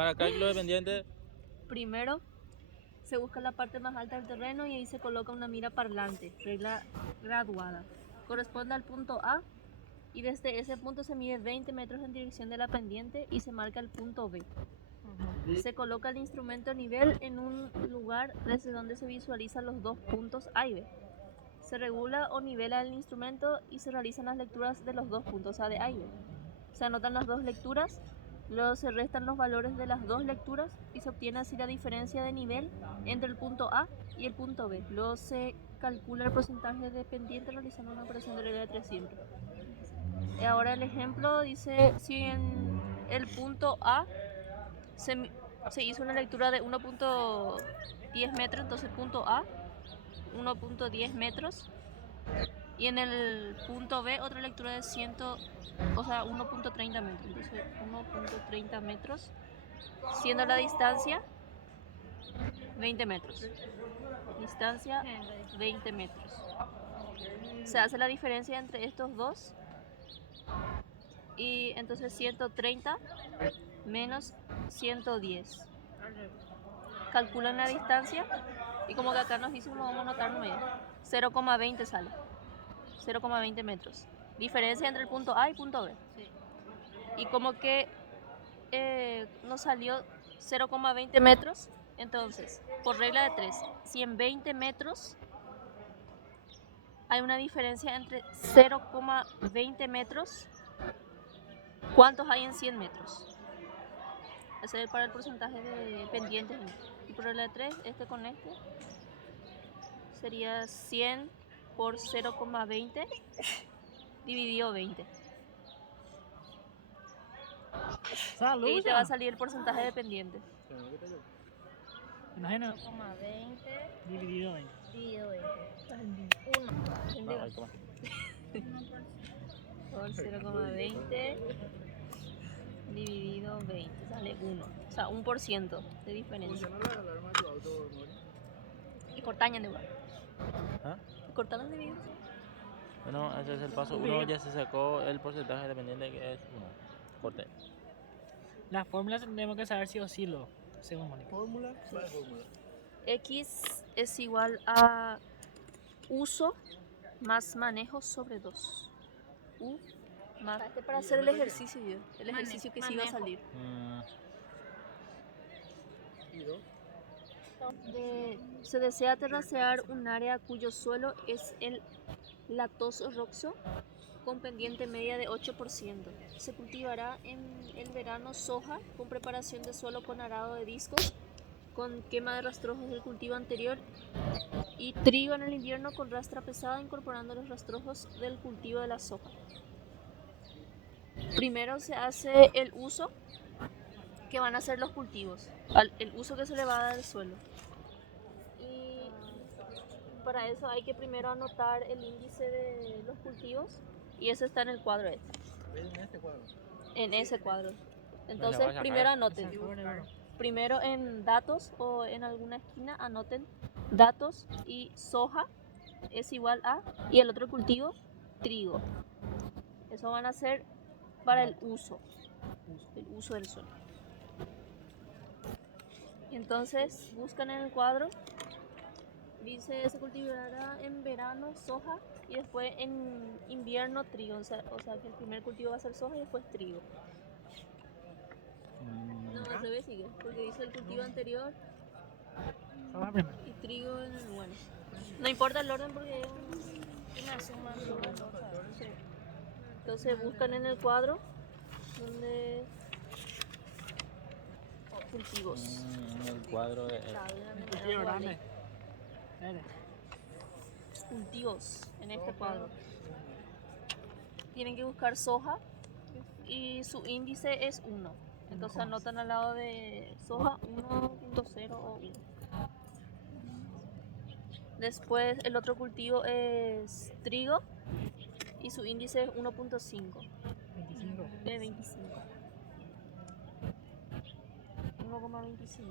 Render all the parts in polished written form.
Para cálculo de pendiente, Primero se busca la parte más alta del terreno y ahí se coloca una mira parlante, regla graduada. Corresponde al punto A y desde ese punto se mide 20 metros en dirección de la pendiente y se marca el punto B. Se coloca el instrumento a nivel en un lugar desde donde se visualizan los dos puntos A y B. Se regula o nivela el instrumento y se realizan las lecturas de los dos puntos A de A y B. Se anotan las dos lecturas, luego se restan los valores de las dos lecturas y se obtiene así la diferencia de nivel entre el punto A y el punto B. Luego se calcula el porcentaje de pendiente realizando una operación de regla de 300. Ahora el ejemplo dice, si en el punto A se hizo una lectura de 1.10 metros, entonces el punto A 1.10 metros y en el punto B otra lectura de 1.30 metros, entonces 1.30 metros, siendo la distancia 20 metros. Distancia 20 metros. Se hace la diferencia entre estos dos y entonces 130 menos 110. Calculan la distancia y como que acá nos dicen, como vamos a anotar, 0,20 sale. 0,20 metros. Diferencia entre el punto A y punto B. Y como que nos salió 0,20 metros, entonces, por regla de 3, si en 20 metros hay una diferencia entre 0,20 metros, ¿cuántos hay en 100 metros? Ese es para el porcentaje de pendientes. Y por regla de 3, este con este, sería 100 por 0,20 dividido 20. Y te va a salir el porcentaje de pendiente. Imagina. 0,20 Dividido 20. dividido 20. 1. Por 0,20 dividido 20 sale 1. O sea, 1% de diferencia. Y cortañan de igual. ¿ah? Cortaron de vida. Bueno, ese es el paso 1, ya se sacó el porcentaje de pendiente que es 1. Corte. Las fórmulas tenemos que saber sí o sí lo, según Mónica. ¿Fórmula? ¿Cuál es fórmula? X es igual a uso más manejo sobre 2. U más. Para hacer el ejercicio, el ejercicio que sí iba a salir. Se desea terracear un área cuyo suelo es el latoso roxo con pendiente media de 8%. Se cultivará en el verano soja con preparación de suelo con arado de discos, con quema de rastrojos del cultivo anterior, y trigo en el invierno con rastra pesada incorporando los rastrojos del cultivo de la soja. Primero se hace el uso que van a hacer los cultivos, el uso que se le va a dar al suelo. Y para eso hay que primero anotar el índice de los cultivos y eso está en el cuadro este. ¿En este cuadro? En ese cuadro. Entonces primero anoten. Primero en datos o en alguna esquina anoten datos y soja es igual a, y el otro cultivo, trigo. Eso van a ser para el uso del suelo. Entonces buscan en el cuadro, dice se cultivará en verano soja y después en invierno trigo, o sea que el primer cultivo va a ser soja y después trigo. No, se ve sigue, porque dice el cultivo anterior y trigo en el bueno. No importa el orden porque es una suma. Sí. Entonces buscan en el cuadro donde cultivos. En el cuadro de Cultivos en este cuadro. Tienen que buscar soja y su índice es 1. Entonces anotan al lado de soja 1.0 o 1. Después el otro cultivo es trigo y su índice es 1.5. De 25. 1,25.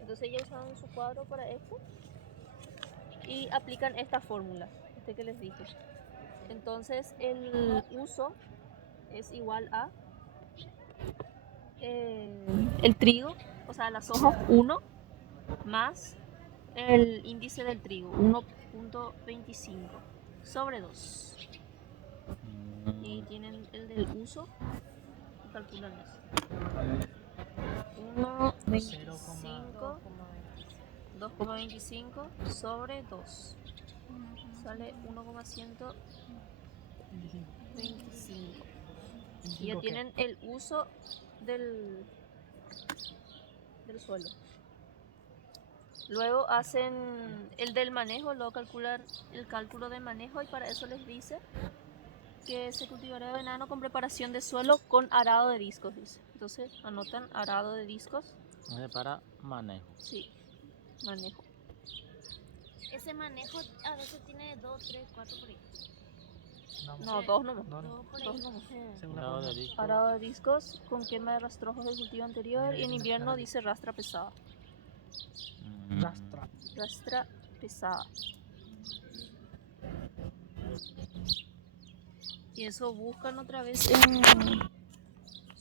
Entonces ellos usan su cuadro para esto y aplican esta fórmula, que les dije. Entonces el uso es igual a el trigo, o sea, la soja 1 más el índice del trigo, 1.25 sobre 2. Y tienen el del uso, y calculan eso. 1.25, 2.25 sobre 2. Sale 1.125. Y ya tienen el uso del suelo. Luego hacen el del manejo, luego calcular el cálculo de manejo y para eso les dice que se cultivará banano con preparación de suelo con arado de discos, dice. Entonces anotan arado de discos. Para manejo. Sí, manejo. Ese manejo a veces tiene 2, 3, 4 por ahí. No, 2 nomás. No, no. 2 por ahí. 2 nomás. Según la Arado de fórmula. disco. Arado de discos con quema de rastrojos del cultivo anterior y en invierno dice rastra pesada. Rastra. Rastra pesada. Y eso buscan otra vez en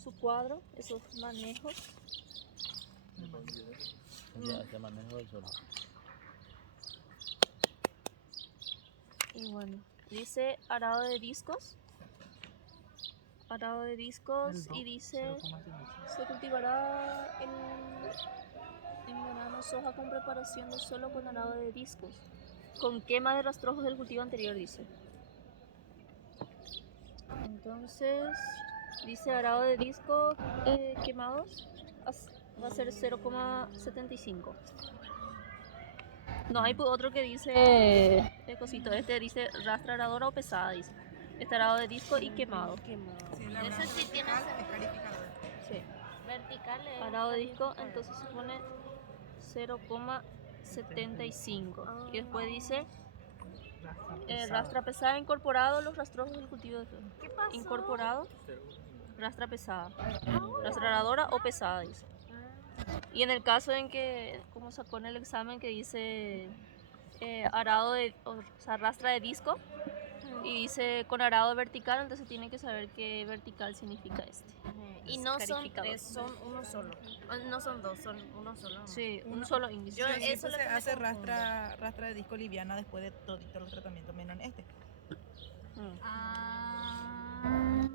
su cuadro, esos manejos. Ya, este manejo del suelo. Y bueno, dice arado de discos. Arado de discos y dice se cultivará en verano soja con preparación de suelo con arado de discos. Con quema de rastrojos del cultivo anterior, dice. Entonces, dice arado de disco quemados va a ser 0,75. No, hay otro que dice cosito, este dice rastra aradora o pesada, dice. Este arado de disco y quemado. Ese sí tiene Sí. vertical. Arado de disco, entonces se pone 0,75. Y después dice rastra pesada incorporado los rastrojos del cultivo de suelo. ¿Qué pasó? Incorporado, rastra pesada. Rastradora o pesada, dice. Y en el caso en que, como sacó en el examen, que dice arado de, o sea, rastra de disco y dice con arado vertical, entonces tiene que saber qué vertical significa este. Y no son Escarificador. 3, son uno solo. No son 2, son uno solo. ¿no? Sí, un solo índice. Yo- Pero eso siempre es lo se que me hace confunde. rastra de disco liviana después de todito el tratamiento, menos en este. Mm.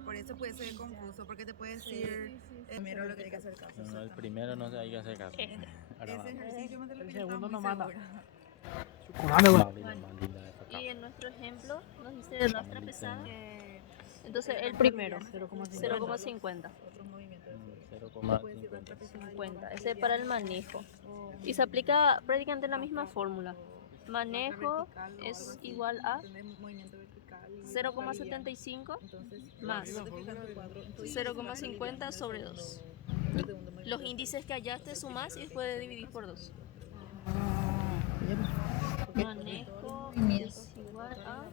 Por eso puede ser confuso, porque te puede decir primero lo que hay que hacer caso. No, el exactamente. primero no se hay que hacer caso. Ahora Ese vamos. ejercicio es de lo El que yo estaba segundo muy no manda. segura. Curando, güey. Más linda de sacar. Y en nuestro ejemplo nos dice rastra pesada. Entonces el primero, 0,50. Otro movimiento de suelo. 50. Ese es para el manejo. Y se aplica prácticamente la misma fórmula. Manejo es igual a ¿Entendés? Movimiento vertical y 0,75 entonces más si te fijas en tu cuadro, entonces, 0,50 sobre 2. Los índices que hallaste sumás y después dividís por 2. Manejo es igual a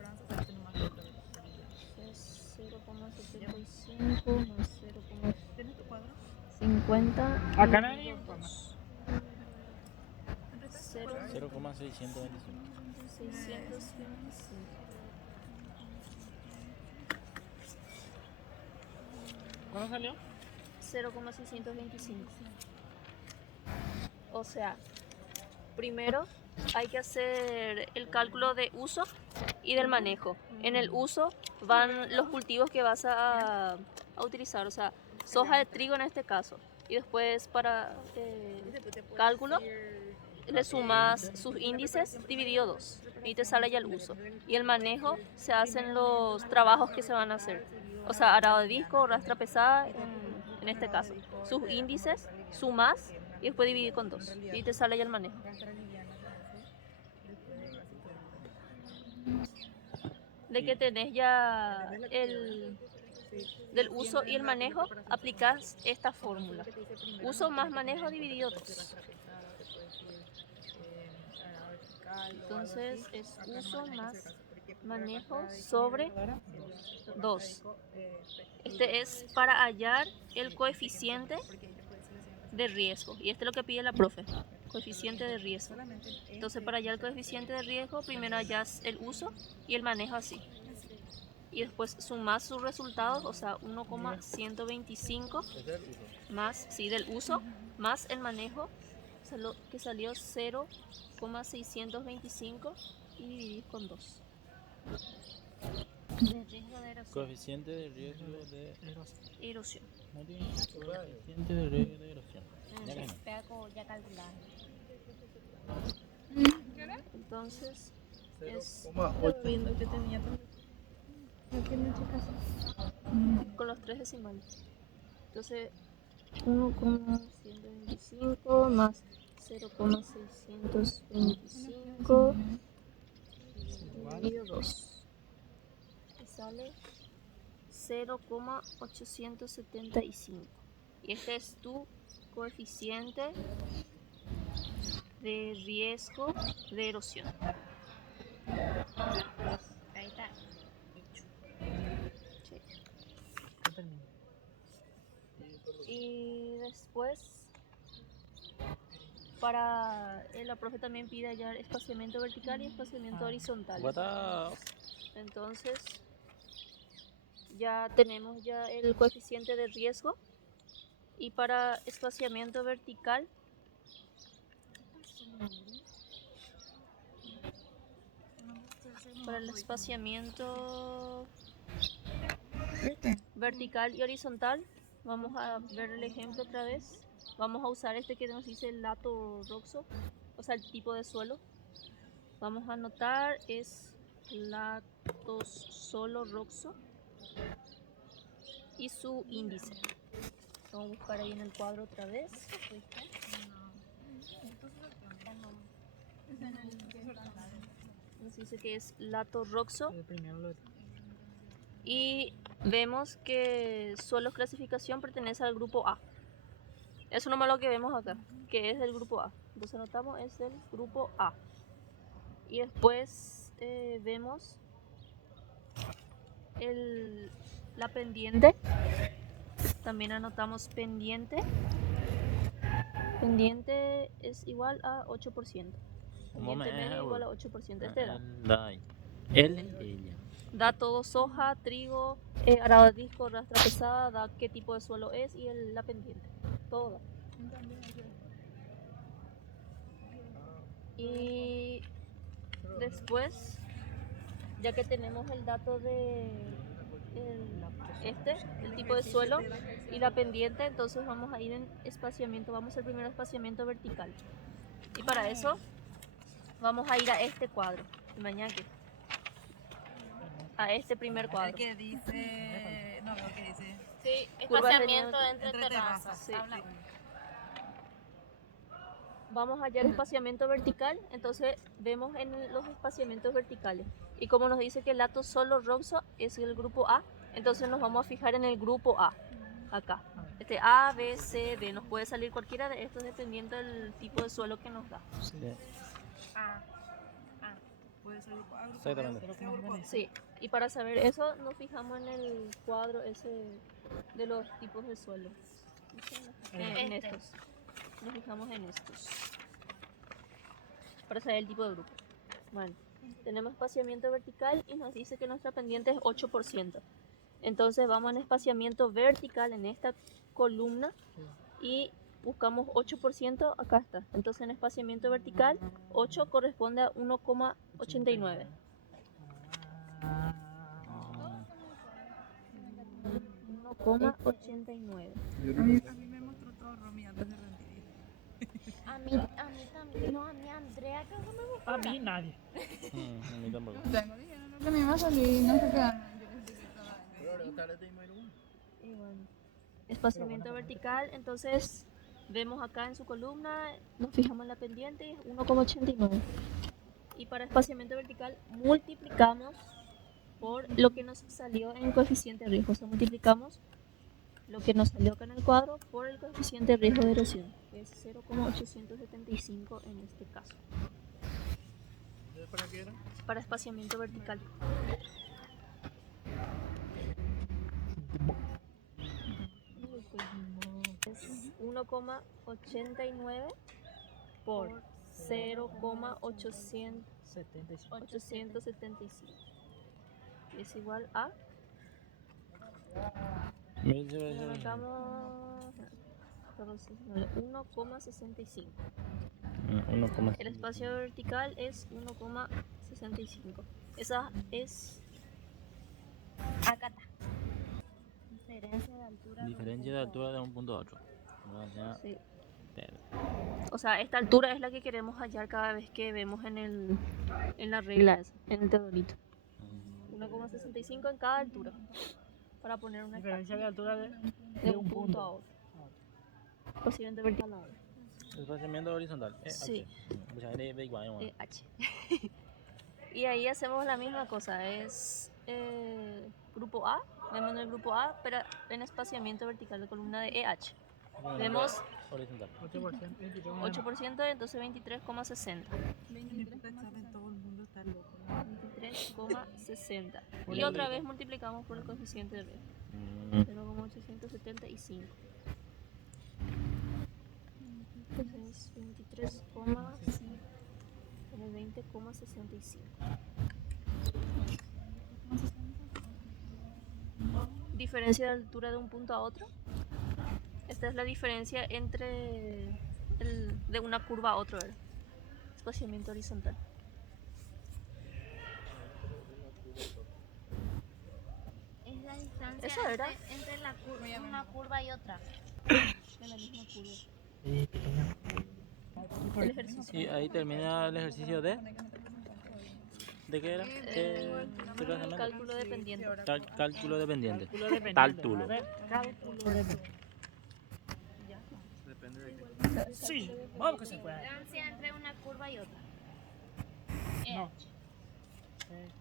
0,75 más ¿Tienes tu cuadro? 0,50. Acá nadie. 0,625. 625. ¿Cuándo salió? 0,625. O sea, primero hay que hacer el cálculo de uso y del manejo. En el uso van los cultivos que vas a utilizar, o sea, soja de trigo en este caso. Y después para cálculo le sumas sus índices dividido 2 y te sale ya el uso. Y el manejo se hacen los trabajos que se van a hacer. O sea, arado de disco, rastra pesada, en este caso. Sus índices, sumas y después dividir con 2 y te sale ya el manejo. De que tenés ya el del uso y el manejo, aplicas esta fórmula. Uso más manejo dividido 2. Entonces es uso más manejo sobre 2. Este es para hallar el coeficiente de riesgo. Y este es lo que pide la profe. Coeficiente de riesgo. Entonces para hallar el coeficiente de riesgo, primero hallas el uso y el manejo así. Y después sumas sus resultados, o sea, 1,125 más, sí, del uso, más el manejo, que salió 0,625 y dividís con 2. De riesgo de erosión. Coeficiente de riesgo de Erosión. no tiene coeficiente de riesgo de erosión. Ya que no. Pega como ya calculado. Entonces, es 0,8. Viendo que tenía con los 3 decimales. Entonces, 1,125 más 0,625 dividido 2. Y sale 0,875. Y este es tu coeficiente de riesgo de erosión. Ahí está. Sí. Ya terminé. Y después, para la profe también pide hallar espaciamiento vertical y espaciamiento horizontal. What up? Entonces, ya tenemos ya el coeficiente de riesgo. Y para espaciamiento vertical, para el espaciamiento vertical y horizontal, vamos a ver el ejemplo otra vez. Vamos a usar este que nos dice el lato roxo, o sea, el tipo de suelo. Vamos a anotar, es lato solo roxo y su índice. Vamos a buscar ahí en el cuadro otra vez. Nos dice que es lato roxo. El primero lo Y vemos que suelos clasificación pertenece al grupo A. Eso nomás lo que vemos acá, que es del grupo A. Entonces anotamos es del grupo A. Y después vemos la pendiente. También anotamos pendiente. Pendiente es igual a 8%. Pendiente medio igual a 8%. Este da. Él, ella. Da todo soja, trigo, arado de disco, rastra pesada, da qué tipo de suelo es y la pendiente. Todo da. Y después, ya que tenemos el dato de el tipo de suelo y la pendiente, entonces vamos a ir en espaciamiento, vamos al primer espaciamiento vertical. Y para eso vamos a ir a este cuadro, el mañaque. A este primer El cuadro. que dice. No, veo que dice. Sí, Curvas espaciamiento de entre entre terrazas. terrazas, sí. Habla sí. uno. Vamos a hallar espaciamiento vertical, entonces vemos en los espaciamientos verticales. Y como nos dice que el lato solo roxo es el grupo A, entonces nos vamos a fijar en el grupo A, acá. Este A, B, C, D, nos puede salir cualquiera de estos dependiendo del tipo de suelo que nos da. Sí. Puede ser grupo A, grupo Exactamente. B, sea grupo A. Sí, y para saber eso nos fijamos en el cuadro ese de los tipos de suelo. En estos. Nos fijamos en estos. Para saber el tipo de grupo. Bueno, tenemos espaciamiento vertical y nos dice que nuestra pendiente es 8%. Entonces vamos en espaciamiento vertical en esta columna y buscamos 8%, acá está. Entonces en espaciamiento vertical, 8 corresponde a 1,89. 1,89. A mí me mostró todo Romy antes de rendir. A mí también. No, a mí Andrea creo que me gustó. A mí nadie. A mí tampoco. Tengo dinero, lo que me iba a salir, no sé qué. Pero tarde te imagino. Y bueno, espaciamiento vertical, entonces vemos acá en su columna, nos fijamos en la pendiente, es 1,89. Y para espaciamiento vertical multiplicamos por lo que nos salió en coeficiente de riesgo. O sea, multiplicamos lo que nos salió acá en el cuadro por el coeficiente de riesgo de erosión, que es 0,875 en este caso. ¿Para qué era? Para espaciamiento vertical. Es 1,89 por 0,875 es igual a, 1000. anotamos 1,65. 1,5. El espacio vertical es 1,65. Esa es Acá está. Diferencia de altura. Diferencia de altura de un punto a otro. sí. O sea, esta altura es la que queremos hallar cada vez que vemos en la regla esa, en el teodolito. 1,65 en cada altura. Para poner una Diferencia de altura de un punto a otro. Posiblemente vertical ahora. Espaciamiento horizontal. Sí. O sea, de igual, igual. H. Y ahí hacemos la misma cosa. Es grupo A. Vemos en el grupo A, pero en espaciamiento vertical de columna de EH. Vemos Horizontal. 8%. 8%, entonces 23,60. En este examen todo el mundo está loco. 23,60. Y otra vez multiplicamos por el coeficiente de B. 0,875. Entonces 20,65. Diferencia de altura de un punto a otro. Esta es la diferencia entre de una curva a otra, ¿verdad? Espaciamiento horizontal. Es la distancia ¿Eso era? entre una curva y otra. De la misma curva. El ejercicio. Y ahí termina el ejercicio de... ¿De qué era? ¿Qué clase era? Cálculo dependiente. Cálculo dependiente. Cálculo dependiente. Cálculo. A ver, cálculo dependiente. Sí, vamos que se puede. Distancia entre una curva y otra. No.